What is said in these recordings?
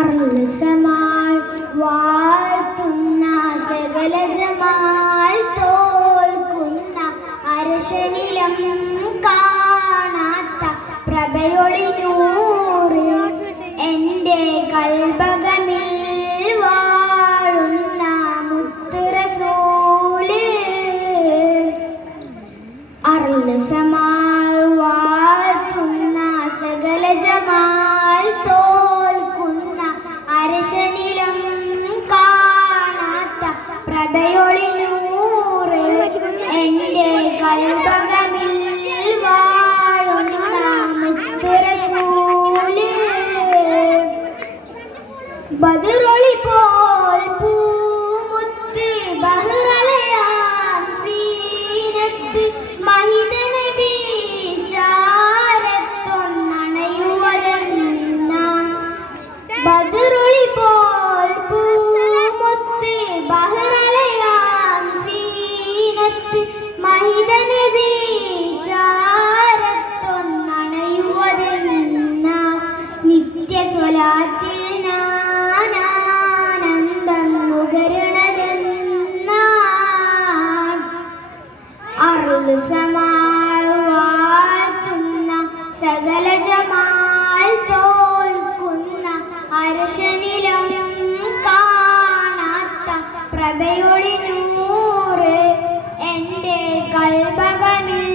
അർലസമാൽ വാഴ്ത്തുന്ന സകല ജമാൽ തോൽക്കുന്ന അരശനിലം കാണാത്ത പ്രഭയൊളിനൂറ് എൻ്റെ കൽബകമിൽ വാഴുന്ന മുത്ത് റസൂല്. അർലസമാൽ വാഴ്ത്തുന്ന സകല ജമാൽ തോൽക്കുന്ന അരശനിലം കാണാത്ത പ്രഭയൊളിനൂറ് എൻ്റെ കൽബകമിൽ വാഴുന്ന മുത്ത് റസൂല്. ബദറൊളി പോൽ പൂമുത്ത് ബഹ്റലയാം സീനത്ത് മഹിത നബി ചാരത്തൊന്നണയുവതെന്ന. ബദറൊളി പോൽ പൂമുത്ത് ബഹ്റലയാം സീനത്ത് മഹിത നബി ചാരത്തൊന്നണയുവതെന്ന. നിത്യസ്വലാത്തിൽ നാനാനന്ദം നുകരണതെന്ന. അർലസമാൽ വാഴ്ത്തുന്ന സകല ജമാൽ തോൽക്കുന്ന അരശനിലം കാണാത്ത പ്രഭയൊളിനൂറ് എൻ്റെ കൽബകമിൽ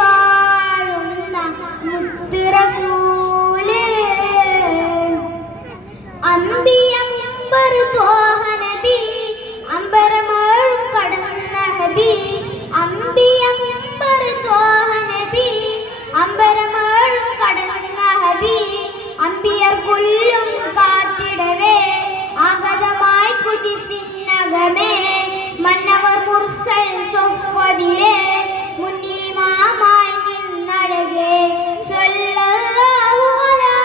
വാഴുന്ന മുത്ത് റസൂല്. അംബിയംബർ ത്വാഹ നബി അംബരമേഴും കടന്ന ഹബി. അംബിയംബർ ത്വാഹ നബി അംബരമേഴും കടന്ന ഹബി. അംബിയർ കുല്ലും കാത്തിടവേ ആഗതമായി കുതിസിന്നകമേ. മന്നവർ മുർസൽ സൊഫ്വതിലെ മുന്നിമാമായി നിന്നഴകേ. സ്വല്ലല്ലാഹു അലാ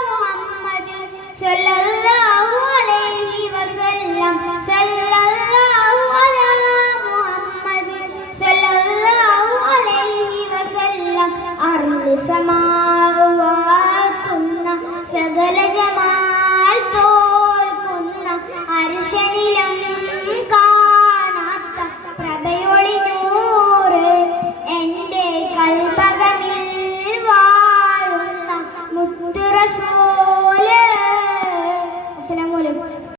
മുഹമ്മദ് സ്വല്ലല്ലാഹു അലൈഹി വസല്ലം. സ്വല്ലല്ലാഹു അലാ മുഹമ്മദ് സ്വല്ലല്ലാഹു അലൈഹി വസല്ലം. അർലസമാ